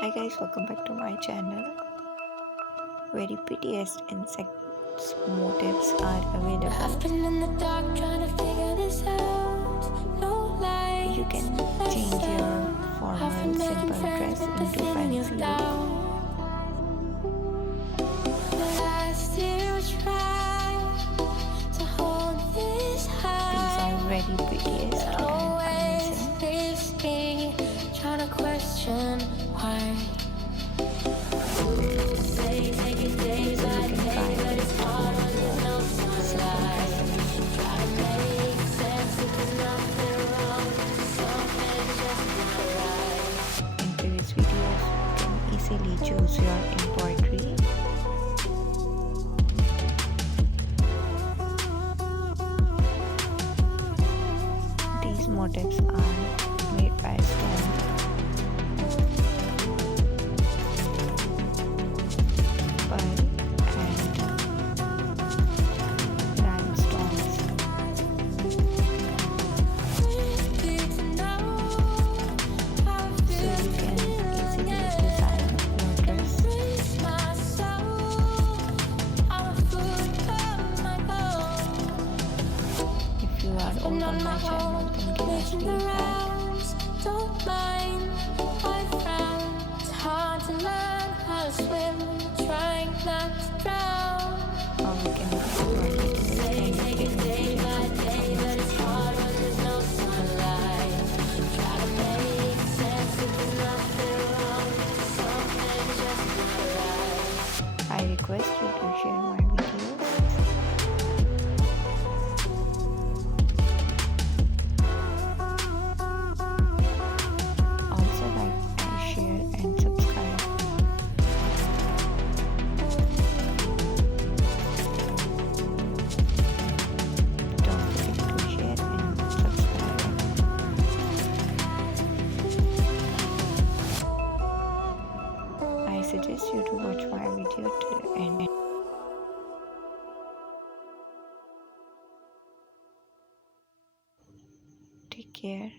Hi guys, welcome back to my channel. Very prettiest insects motifs are available. I've been in the dark trying to figure this out. No light. You can change your formal simple dress into fancy look. These are very prettiest and amazing. Trying to question why. Take it day by day, but it's hard when there's no sunlight. Try to make sense if there's nothing wrong, something just not right. In previous videos, you can easily choose your embroidery. These motifs are made by stone. On my channel, then give us feedback. Don't mind my friend. It's hard to learn how to swim, trying not to drown. Or we can explore Take it day by day, but it's hard when there's no sunlight. Try to make sense if there's nothing wrong, something just not right. I request you to share my videos. I suggest you to watch my video till the end. Take care.